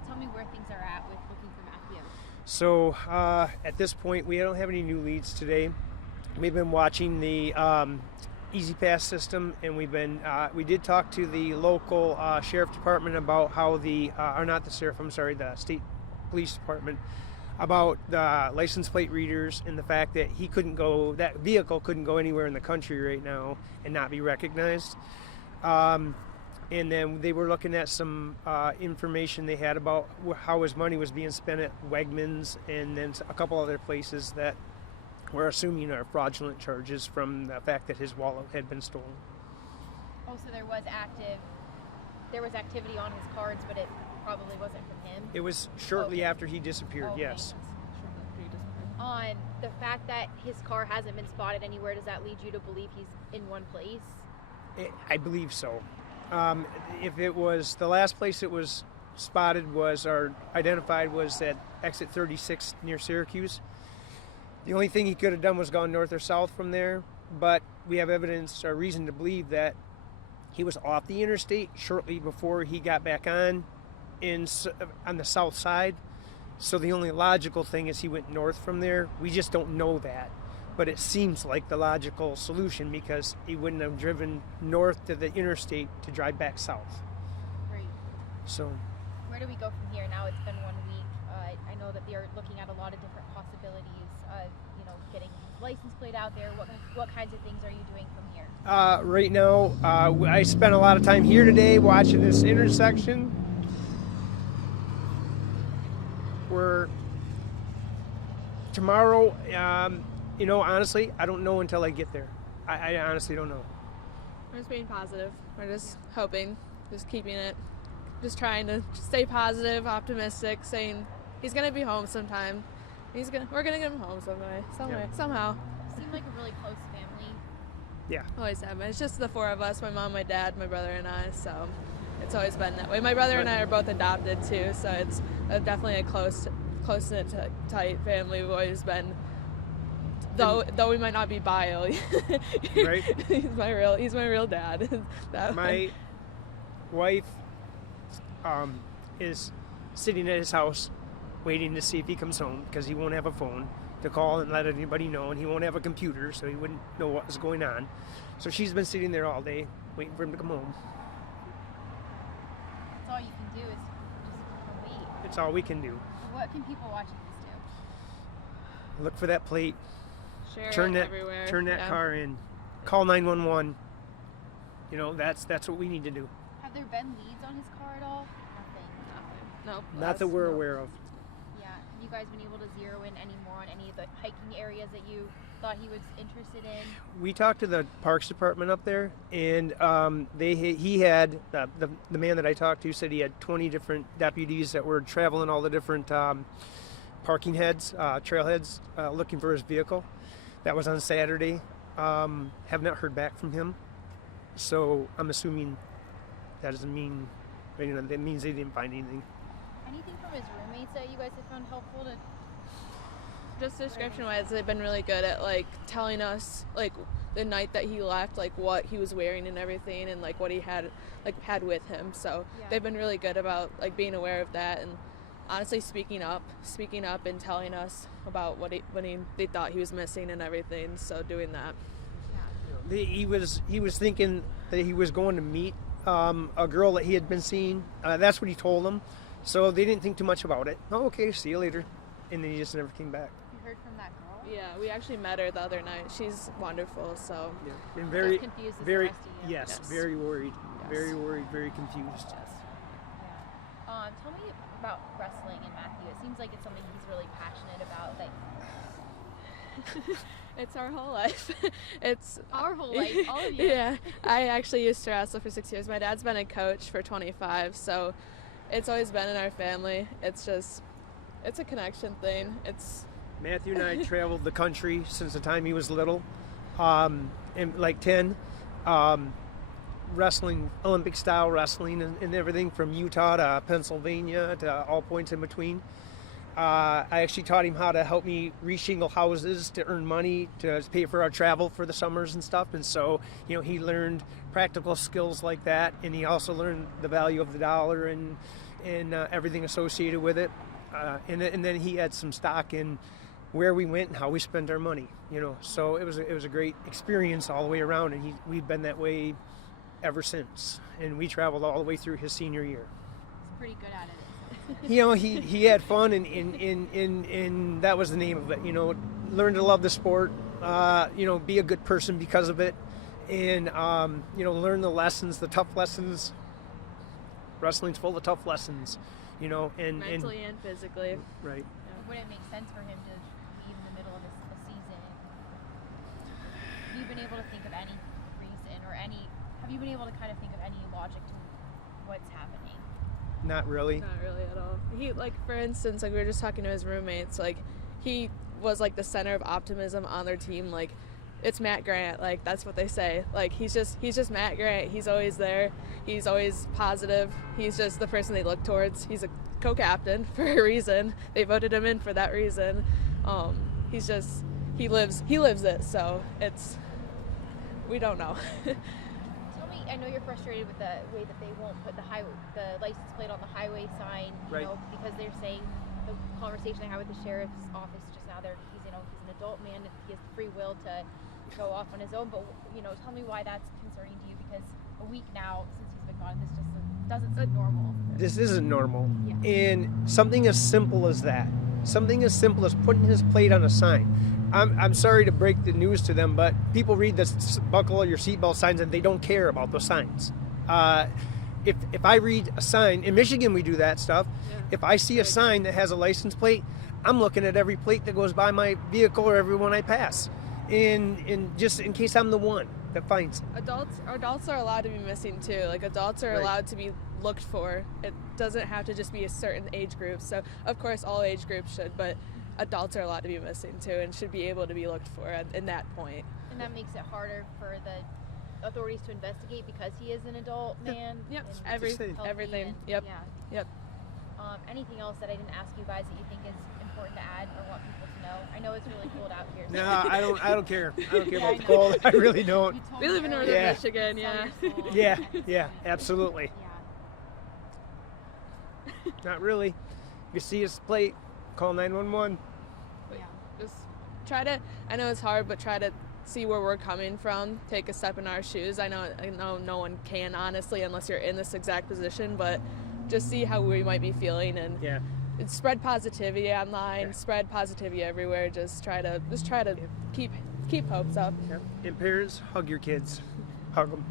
Tell me where things are at with looking for Matthew. So at this point, we don't have any new leads today. We've been watching the Easy Pass system, and we did talk to the local sheriff department about how the state police department, about the license plate readers and the fact that that vehicle couldn't go anywhere in the country right now and not be recognized. And then they were looking at some information they had about how his money was being spent at Wegmans and then a couple other places that we're assuming are fraudulent charges from the fact that his wallet had been stolen. Oh, so there was activity on his cards, but it probably wasn't from him? It was shortly after he disappeared, yes. On the fact that his car hasn't been spotted anywhere, does that lead you to believe he's in one place? I believe so. If it was the last place it was spotted identified was at exit 36 near Syracuse. The only thing he could have done was gone north or south from there, but we have evidence or reason to believe that he was off the interstate shortly before he got back on the south side. So the only logical thing is he went north from there. We just don't know that. But it seems like the logical solution because he wouldn't have driven north to the interstate to drive back south. Great. So where do we go from here? Now it's been 1 week. I know that they're looking at a lot of different possibilities of, getting license plate out there. What kinds of things are you doing from here? Right now, I spent a lot of time here today watching this intersection. Tomorrow, honestly, I don't know until I get there. I honestly don't know. We're just being positive. We're just hoping, just keeping it, just trying to stay positive, optimistic, saying he's going to be home sometime. We're going to get him home somehow. Seem like a really close family. Yeah. Always have. It's just the four of us, my mom, my dad, my brother, and I, so it's always been that way. My brother and I are both adopted, too, so it's definitely a close-knit, tight family. We've always been, though we might not be bio. Right? He's my real dad. My wife is sitting at his house waiting to see if he comes home because he won't have a phone to call and let anybody know, and he won't have a computer, so he wouldn't know what was going on. So she's been sitting there all day waiting for him to come home. That's all you can do is just wait. It's all we can do. What can people watching this do? Look for that plate. Turn that car in. Call 911. That's what we need to do. Have there been leads on his car at all? Nothing. Nope. Not that we're aware of. Yeah. Have you guys been able to zero in any more on any of the hiking areas that you thought he was interested in? We talked to the Parks Department up there, and he had the man that I talked to said he had 20 different deputies that were traveling all the different parking heads, trailheads, looking for his vehicle. That was on Saturday. Have not heard back from him, so I'm assuming that doesn't mean, that means they didn't find anything. Anything from his roommates that you guys have found helpful to? Just description-wise, they've been really good at telling us the night that he left, what he was wearing and everything, and what he had with him. So yeah. They've been really good about being aware of that, and honestly speaking up and telling us about when they thought he was missing and everything. So doing that. Yeah. He was thinking that he was going to meet a girl that he had been seeing. That's what he told them. So they didn't think too much about it. Oh, okay, see you later. And then he just never came back. You heard from that girl? Yeah, we actually met her the other night. She's wonderful, so. Yeah. And very, confused as very, the rest of you. yes, very worried. Yes. Very worried, very confused. Yes. Yeah. Tell me about wrestling and Matthew. It seems like it's something he's really passionate about. It's our whole life. It's our whole life, all of you. Yeah, I actually used to wrestle for 6 years. My dad's been a coach for 25, so it's always been in our family. It's a connection thing. Matthew and I traveled the country since the time he was little, and 10, wrestling, Olympic style wrestling and everything from Utah to Pennsylvania to all points in between. I actually taught him how to help me reshingle houses to earn money to pay for our travel for the summers and stuff. And so, he learned practical skills like that, and he also learned the value of the dollar and and everything associated with it. And then he had some stock in where we went and how we spent our money, So it was a great experience all the way around, and we've been that way ever since. And we traveled all the way through his senior year. He's pretty good at it. He had fun, and that was the name of it. Learn to love the sport. Be a good person because of it, and learn the lessons, the tough lessons. Wrestling's full of tough lessons, and mentally and physically. Right. Yeah. Would it make sense for him to be in the middle of a season? Have you been able to think of any reason have you been able to kind of think of any logic to what's happening? Not really. Not really at all. He, for instance, we were just talking to his roommates, he was the center of optimism on their team. It's Matt Grant, that's what they say. He's just Matt Grant. He's always there. He's always positive. He's just the person they look towards. He's a co-captain for a reason. They voted him in for that reason. He lives it. So we don't know. Tell me, I know you're frustrated with the way that they won't put the license plate on the highway sign, right. Because they're saying, the conversation I had with the sheriff's office just now, he's an adult man, and he has the free will to go off on his own, but tell me why that's concerning to you, because a week now since he's been gone, this just doesn't seem normal. This isn't normal. Yeah. And something as simple as that, something as simple as putting his plate on a sign. I'm sorry to break the news to them, but people read the buckle your seatbelt signs and they don't care about those signs. If I read a sign, in Michigan we do that stuff. Yeah. If I see a sign that has a license plate, I'm looking at every plate that goes by my vehicle or every one I pass. And just in case I'm the one that finds it. Adults are allowed to be missing too. Adults are Right. allowed to be looked for. It doesn't have to just be a certain age group. So of course all age groups should, but adults are allowed to be missing too and should be able to be looked for in that point. And that makes it harder for the authorities to investigate because he is an adult man. Yep. and healthy Everything. and- Yep. Yeah. Yep. Anything else that I didn't ask you guys that you think is important to add or want people to know? I know it's really cold out here. No, I don't care. I don't care Yeah, about the I know. cold. I really don't. You told We me live in earlier northern Yeah. Michigan, you sell yeah. your soul. Yeah, absolutely. Yeah. Not really. If you see his plate, call 911. Yeah. Just I know it's hard, but try to see where we're coming from, take a step in our shoes. I know no one can, honestly, unless you're in this exact position, but just see how we might be feeling and Yeah. spread positivity online, Yeah. spread positivity everywhere. Just try to keep hopes up. And parents, hug your kids. Hug them.